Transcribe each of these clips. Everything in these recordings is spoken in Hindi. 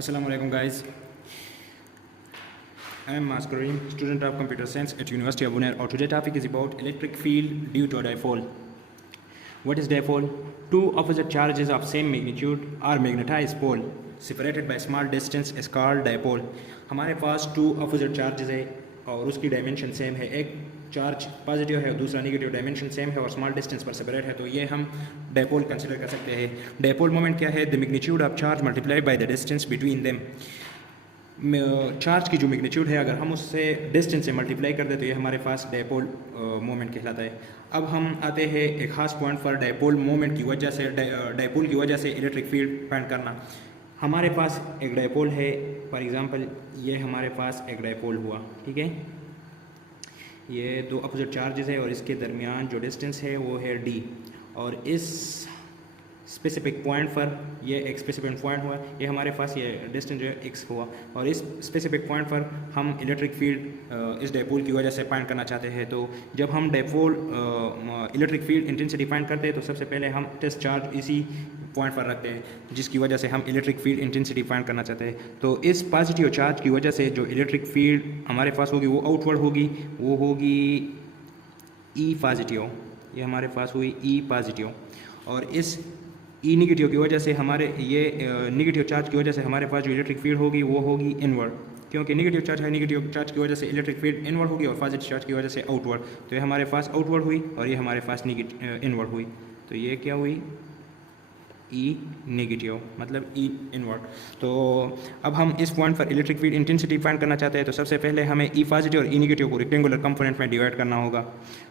Assalamu alaikum guys. I am Maskarim, student of computer science at University of Unair. Our today topic is about electric field due to a dipole. What is dipole? Two opposite charges of same magnitude are magnetized pole separated by small distance is called dipole. हमारे पास two opposite charges है और उसकी डायमेंशन सेम है. एक चार्ज पॉजिटिव है और दूसरा नेगेटिव, डायमेंशन सेम है और स्मॉल डिस्टेंस पर सेपरेट है, तो ये हम डायपोल कंसिडर कर सकते हैं. डायपोल मोमेंट क्या है? The magnitude of charge multiplied by the distance between them. Charge की जो मैग्नीट्यूड है अगर हम उससे डिस्टेंस से मल्टीप्लाई कर दें तो ये हमारे पास डायपोल मोमेंट कहलाता है. अब हम आते हैं एक खास पॉइंट पर. डायपोल मोमेंट की वजह से डायपोल की वजह से इलेक्ट्रिक फील्ड फाइंड करना. हमारे पास एक डायपोल है, फॉर एग्जांपल ये हमारे पास एक डायपोल हुआ, ठीक है. ये दो अपोजिट चार्जेस है और इसके दरमियान जो डिस्टेंस है वो है d, और इस स्पेसिफिक पॉइंट पर ये एक स्पेसिफिक पॉइंट हुआ, ये हमारे पास ये डिस्टेंस जो है x हुआ, और इस स्पेसिफिक पॉइंट पर हम इलेक्ट्रिक फील्ड इस डायपोल की वजह से फाइंड करना चाहते हैं. तो जब हम dipole electric field intensity find करते हैं तो सबसे पहले हम टेस्ट चार्ज इसी पॉइंट पर रखते हैं जिसकी वजह से हम इलेक्ट्रिक फील्ड इंटेंसिटी फाइंड करना चाहते हैं. तो इस पॉजिटिव चार्ज की वजह से जो इलेक्ट्रिक फील्ड हमारे पास होगी वो आउटवर्ड होगी, वो होगी E पॉजिटिव. ये हमारे पास हुई E पॉजिटिव, और इस E निगेटिव की वजह से हमारे ये निगेटिव चार्ज की वजह से हमारे पास जो इलेक्ट्रिक फील्ड होगी वो होगी इनवर्ड, क्योंकि निगेटिव चार्ज है, निगेटिव चार्ज की वजह से इलेक्ट्रिक फील्ड इनवर्ड होगी और पॉजिटिव चार्ज की वजह से आउटवर्ड. तो ये हमारे पास आउटवर्ड हुई और ये हमारे पास इनवर्ड हुई. तो ये क्या हुई? E नेगेटिव मतलब E इनवर्ड. तो अब हम इस पॉइंट पर इलेक्ट्रिक फील्ड इंटेंसिटी फाइंड करना चाहते हैं, तो सबसे पहले हमें E पॉजिटिव और E नेगेटिव को रेक्टेंगुलर कंपोनेंट में डिवाइड करना होगा.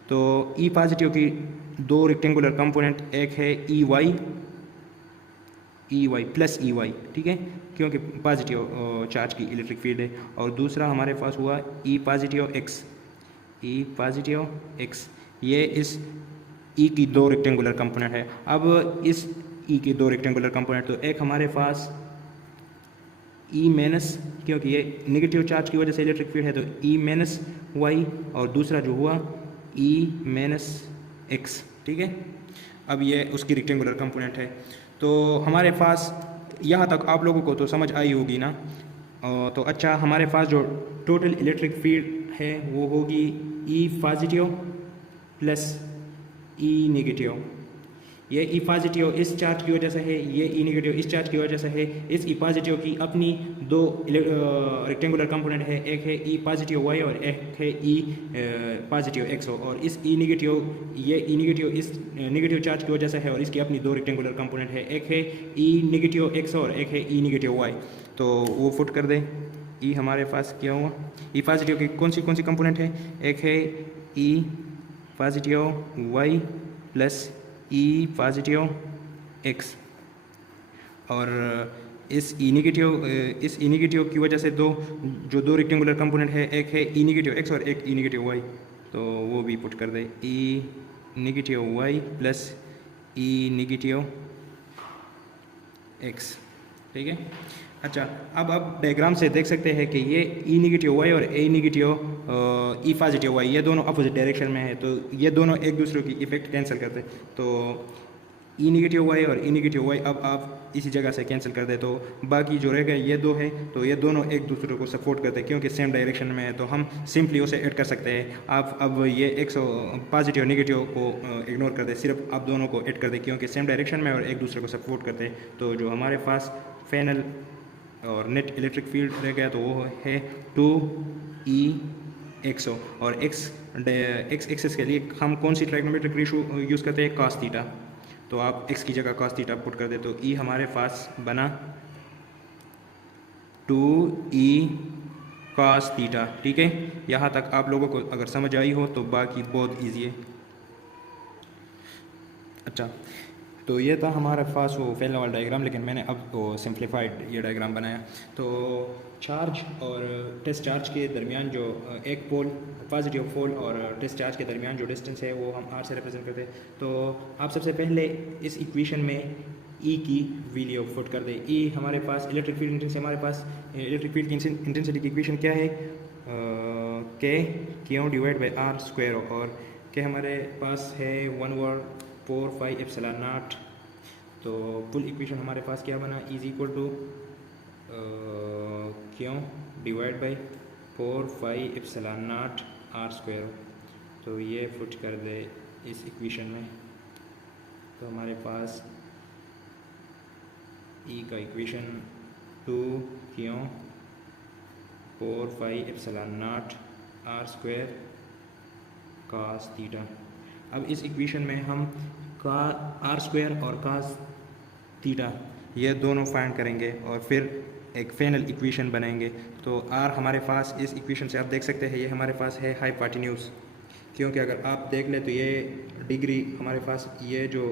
तो E पॉजिटिव की दो रेक्टेंगुलर कंपोनेंट, एक है E y plus E y, ठीक है, क्योंकि पॉजिटिव चार्ज की इलेक्ट्रिक फील्ड है, और दूसरा हमारे पास हुआ ई पॉजिटिव एक्स. ये इस ई की दो रेक्टेंगुलर कंपोनेंट है. अब इस ई के दो रेक्टेंगुलर कंपोनेंट, तो एक हमारे पास ई माइनस, क्योंकि ये नेगेटिव चार्ज की वजह से इलेक्ट्रिक फील्ड है, तो ई माइनस वाई, और दूसरा जो हुआ ई माइनस एक्स, ठीक है. अब ये उसकी रेक्टेंगुलर कंपोनेंट है. तो हमारे पास यहाँ तक आप लोगों को तो समझ आई होगी ना. तो अच्छा, हमारे पास जो टोटल इलेक्ट्रिक फील्ड है वो होगी ई पॉजिटिव प्लस ई नेगेटिव. ये ई पॉजिटिव इस चार्ज की वजह से है, ये ई नेगेटिव इस चार्ज की वजह से है. इस ई पॉजिटिव की अपनी दो रेक्टेंगुलर कंपोनेंट है, एक है ई पॉजिटिव वाई और एक है ई पॉजिटिव एक्स, और इस ई नेगेटिव ये ई नेगेटिव इस नेगेटिव चार्ज की वजह से है और इसकी अपनी दो रेक्टेंगुलर कंपोनेंट है, एक है ई नेगेटिव एक्स और एक है ई नेगेटिव वाई. तो वो फुट कर दें. ई हमारे पास क्या हुआ? ई पॉजिटिव की कौन सी कंपोनेंट है? एक है ई पॉजिटिव वाई प्लस ई पॉजिटिव एक्स, और इस ई नेगेटिव की वजह से दो रेक्टेंगुलर कंपोनेंट है, एक है ई नेगेटिव एक्स और एक ई नेगेटिव वाई. तो वो भी पुट कर दे, ई नेगेटिव वाई प्लस ई नेगेटिव एक्स, ठीक है. अच्छा, अब आप डायग्राम से देख सकते हैं कि ये ई नेगेटिव वाई और ए नेगेटिव ई पॉजिटिव वाई ये दोनों अपोजिट डायरेक्शन में है, तो ये दोनों एक दूसरे की इफेक्ट कैंसिल करते हैं. तो ई नेगेटिव वाई और ई नेगेटिव वाई अब आप इसी जगह से कैंसिल कर दे, तो बाकी जो रह गए ये दो है, तो ये दोनों एक दूसरे को सपोर्ट करते हैं क्योंकि सेम डायरेक्शन में है, तो हम सिंपली उसे ऐड कर सकते हैं. आप अब ये एक्स पॉजिटिव नेगेटिव को इग्नोर कर दे, सिर्फ आप दोनों को ऐड कर दे क्योंकि सेम डायरेक्शन में और एक दूसरे को सपोर्ट करते हैं. तो जो हमारे पास फाइनल और नेट इलेक्ट्रिक फील्ड रह गया तो वो है 2E एक्सो, और एक्स एक्सेस के लिए हम कौन सी ट्राइगोनोमेट्रिक रेशियो यूज़ करते हैं? cos theta. तो आप x की जगह cos थीटा पुट कर दे, तो E हमारे पास बना 2E cos थीटा, ठीक है. यहाँ तक आप लोगों को अगर समझ आई हो तो बाकी बहुत ईजी है. अच्छा, तो ये था हमारे पास वो पहले वाला डायग्राम, लेकिन मैंने अब वो सिंप्लीफाइड ये डायग्राम बनाया. तो चार्ज और टेस्ट चार्ज के दरमियान जो एक पोल पॉजिटिव पोल और टेस्ट चार्ज के दरमियान जो डिस्टेंस है वो हम r से रिप्रेजेंट करते हैं. तो आप सबसे पहले इस इक्वेशन में E की वैल्यू पुट कर दें. E हमारे पास इलेक्ट्रिक फील्ड इंटेंसिटी, हमारे पास इलेक्ट्रिक फील्ड की इंटेंसिटी की इक्वेशन क्या है? K क्यों डिवाइड बाई r स्क्वायर, और K हमारे पास है 1/4 πε0. तो फुल इक्वेशन हमारे पास क्या बना? Is equal to q divide by 4 pi epsilon naught r square. तो ये पुट कर दे इस इक्वेशन में, तो हमारे पास ई का equation 2 q 4 pi epsilon naught r square cos theta. अब इस इक्वेशन में हम का आर स्क्वायर और कास थीटा ये दोनों फाइंड करेंगे और फिर एक फाइनल इक्वेशन बनाएंगे। तो आर हमारे पास इस इक्वेशन से आप देख सकते हैं ये हमारे पास है हाइपोटेन्यूज, क्योंकि अगर आप देख लें तो ये डिग्री हमारे पास ये जो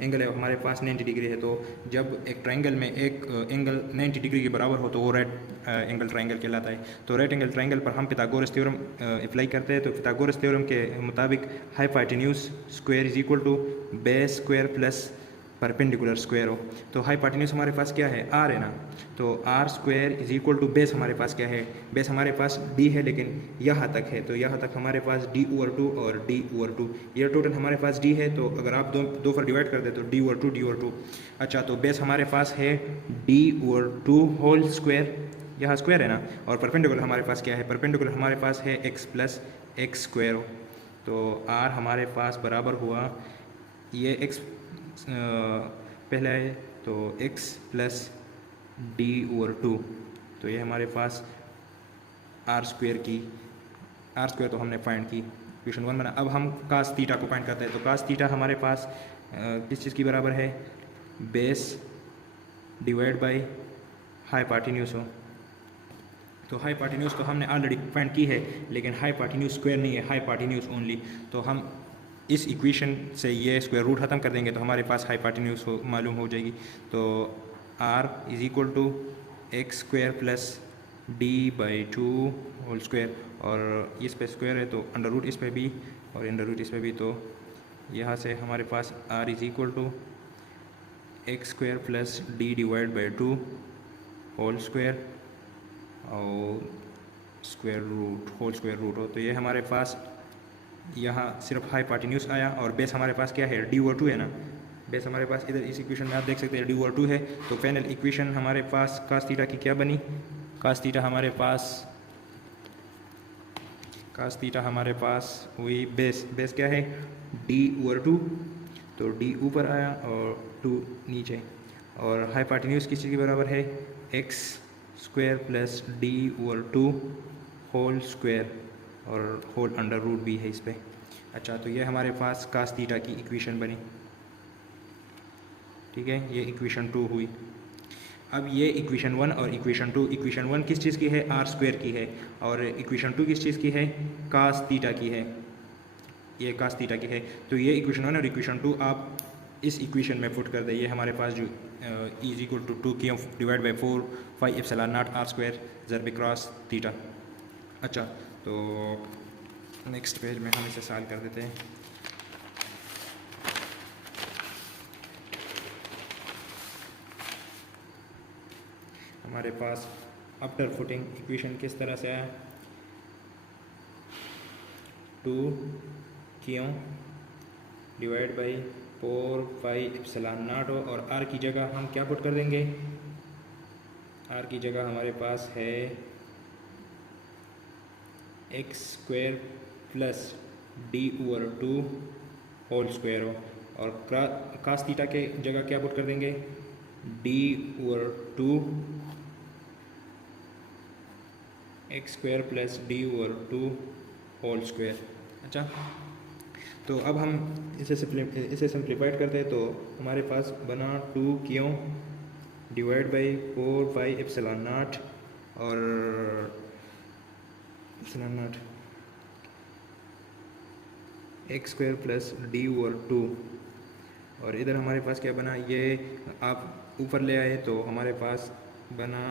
एंगल है हमारे पास 90 डिग्री है। तो जब एक ट्रायंगल में एक एंगल 90 डिग्री के बराबर हो तो वो राइट एंगल ट्रायंगल कहलाता है। तो राइट एंगल ट्रायंगल पर हम पिथागोरस थ्योरम अप्लाई करते हैं। तो पिथागोरस थ्योरम के मुताबिक hypotenuse square is equal to base square plus perpendicular square हो। तो हाइपोटेन्यूज हमारे पास क्या है, आर है ना। तो r square is equal to base हमारे पास क्या है, बेस हमारे पास डी है लेकिन यहाँ तक है, तो यहाँ तक हमारे पास d/2 और d/2 ये टोटल हमारे पास d है। तो अगर आप दो पर डिवाइड कर दे तो d/2 अच्छा, तो बेस हमारे पास है d/2 होल स्क्वायर, यहाँ स्क्वायर है ना, और परपेंडिकुलर हमारे पास क्या है, परपेंडिकुलर हमारे पास है x प्लस एक्स स्क्वायर। तो r हमारे पास बराबर हुआ ये x पहला है तो x प्लस d/2, तो ये हमारे पास आर स्क्वायर तो हमने फाइंड की, इक्वेशन 1 बना। अब हम कास थीटा को फाइंड करते हैं। तो कास थीटा हमारे पास किस चीज़ की बराबर है, बेस डिवाइड बाई हाइपोटेन्यूज हो। तो हाइपोटेन्यूज तो हमने ऑलरेडी फाइंड की है लेकिन हाइपोटेन्यूज स्क्वायर नहीं है, हाइपोटेन्यूज ओनली। तो हम इस इक्वेशन से ये स्क्वायर रूट खत्म कर देंगे तो हमारे पास हाइपोटेन्यूज मालूम हो जाएगी। तो r is equal to x square plus d/2 whole square, और इस पे स्क्वायर है तो अंडर रूट इस पे भी और अंडर रूट इस पे भी। तो यहाँ से हमारे पास r is equal to x square plus d/2 whole square और square root whole square root हो। तो ये हमारे पास यहाँ सिर्फ हाइपोटेन्यूज आया और बेस हमारे पास क्या है, d/2 है ना। बेस हमारे पास इधर इस इक्वेशन में आप देख सकते हैं d/2 है। तो फाइनल इक्वेशन हमारे पास कास थीटा की क्या बनी, कास थीटा हमारे पास हुई बेस क्या है d/2, तो d ऊपर आया और 2 नीचे, और हाइपोटेन्यूज किस चीज़ के बराबर है, x square plus d/2 whole square और होल अंडर रूट भी है इस पर। अच्छा, तो ये हमारे पास कास थीटा की इक्वेशन बनी, ठीक है, ये इक्वेशन 2 हुई। अब ये इक्वेशन 1 और इक्वेशन 2, इक्वेशन 1 किस चीज़ की है, आर स्क्वायर की है, और इक्वेशन 2 किस चीज़ की है, कास थीटा की है, ये कास थीटा की है। तो ये इक्वेशन 1 और इक्वेशन 2 आप इस इक्वेशन में पुट कर दे। ये हमारे पास जो is equal to 2 q divide by 4 pi epsilon naught r square ज़रब क्रॉस थीटा। अच्छा, तो नेक्स्ट पेज में हम इसे सॉल्व कर देते हैं। हमारे पास आफ्टर फुटिंग इक्वेशन किस तरह से आया, 2 q divide by 4 pi epsilon not हो, और आर की जगह हम क्या पुट कर देंगे, आर की जगह हमारे पास है x square plus d/2 whole square हो, और कास थीटा के जगह क्या पुट कर देंगे, d/2 x square plus d/2 whole square. अच्छा, तो अब हम इसे सिंप्लीफाइड करते हैं। तो हमारे पास बना 2 q divide by 4 pi epsilon naught और epsilon naught x square plus d/2, और इधर हमारे पास क्या बना, ये आप ऊपर ले आए तो हमारे पास बना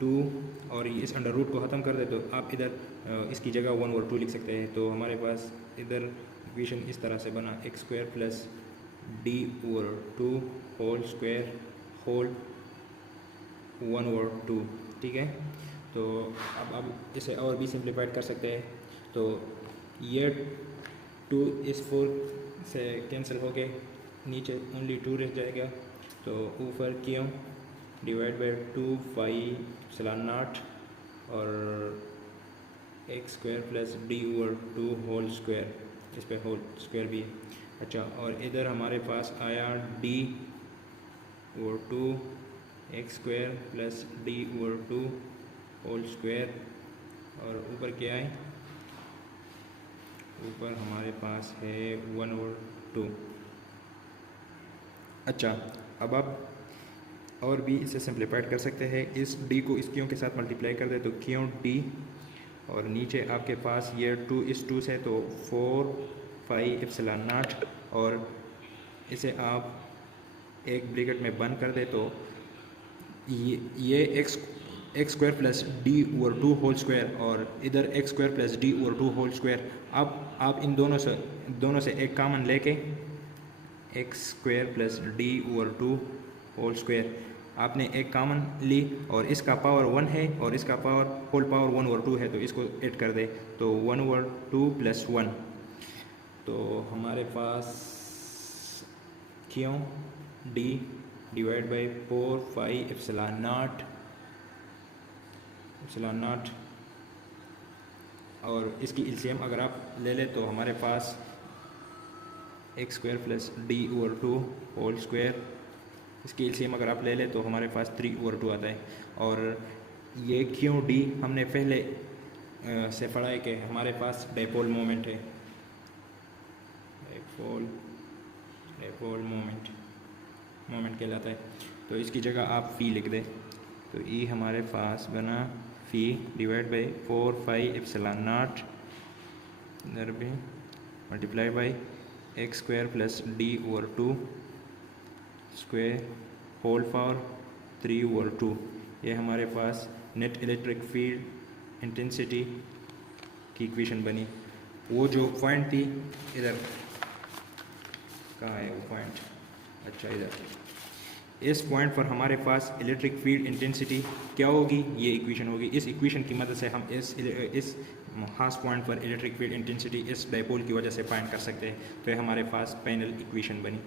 2, और इस अंडर रूट को ख़त्म कर दे तो आप इधर इसकी जगह 1/2 लिख सकते हैं। तो हमारे पास इधर इक्वेशन इस तरह से बना x square plus d/2 whole square whole 1/2, ठीक है। तो अब इसे और भी सिंप्लीफाइड कर सकते हैं। तो ये 2 इस 4 से कैंसिल हो के नीचे ओनली 2 रह जाएगा। तो ऊपर q divide by 2 pi epsilon naught और x square plus d over 2 whole square, इस पे होल स्क्वायर भी है। अच्छा, और इधर हमारे पास आया d over 2 x square plus d over 2 whole square, और ऊपर क्या है, ऊपर हमारे पास है 1/2। अच्छा, अब आप और भी इसे सिंप्लीफाइड कर सकते हैं। इस d को इस क्यों के साथ मल्टीप्लाई कर दे तो क्यों d, और नीचे आपके पास ये 2 इस 2 से तो 4 पाई एप्सिलॉन नॉट, और इसे आप एक ब्रैकेट में बंद कर दे तो ये x square plus d over 2 whole square, और इधर x square plus d over 2 whole square. अब आप इन दोनों से एक कॉमन लेके x square plus d over 2 whole square आपने एक कॉमन ली, और इसका पावर 1 है और इसका पावर होल पावर 1/2 है, तो इसको ऐड कर दे तो 1/2 प्लस 1। तो हमारे पास q d divide by 4 pi epsilon naught, और इसकी एलसीएम अगर आप ले लें तो हमारे पास x square plus d over 2 whole square, इसकी एलसीएम अगर आप ले लें तो हमारे पास 3/2 आता है। और ये क्यों डी हमने पहले से पढ़ा है कि हमारे पास डायपोल मोमेंट है, डायपोल मोमेंट कहलाता है। तो इसकी जगह आप फी लिख दें, तो ई हमारे पास बना phi divide by 4 pi epsilon naught इधर भी multiply by x square plus d over 2 square whole power 3/2। ये हमारे पास नेट इलेक्ट्रिक फील्ड इंटेंसिटी की इक्वेशन बनी। वो जो पॉइंट थी इधर, कहाँ है वो पॉइंट, अच्छा इधर, इस पॉइंट पर हमारे पास इलेक्ट्रिक फील्ड इंटेंसिटी क्या होगी, ये इक्वेशन होगी। इस इक्वेशन की मदद से हम इस खास पॉइंट पर इलेक्ट्रिक फील्ड इंटेंसिटी इस डायपोल की वजह से फाइंड कर सकते हैं। तो ये हमारे पास फाइनल इक्वेशन बनी।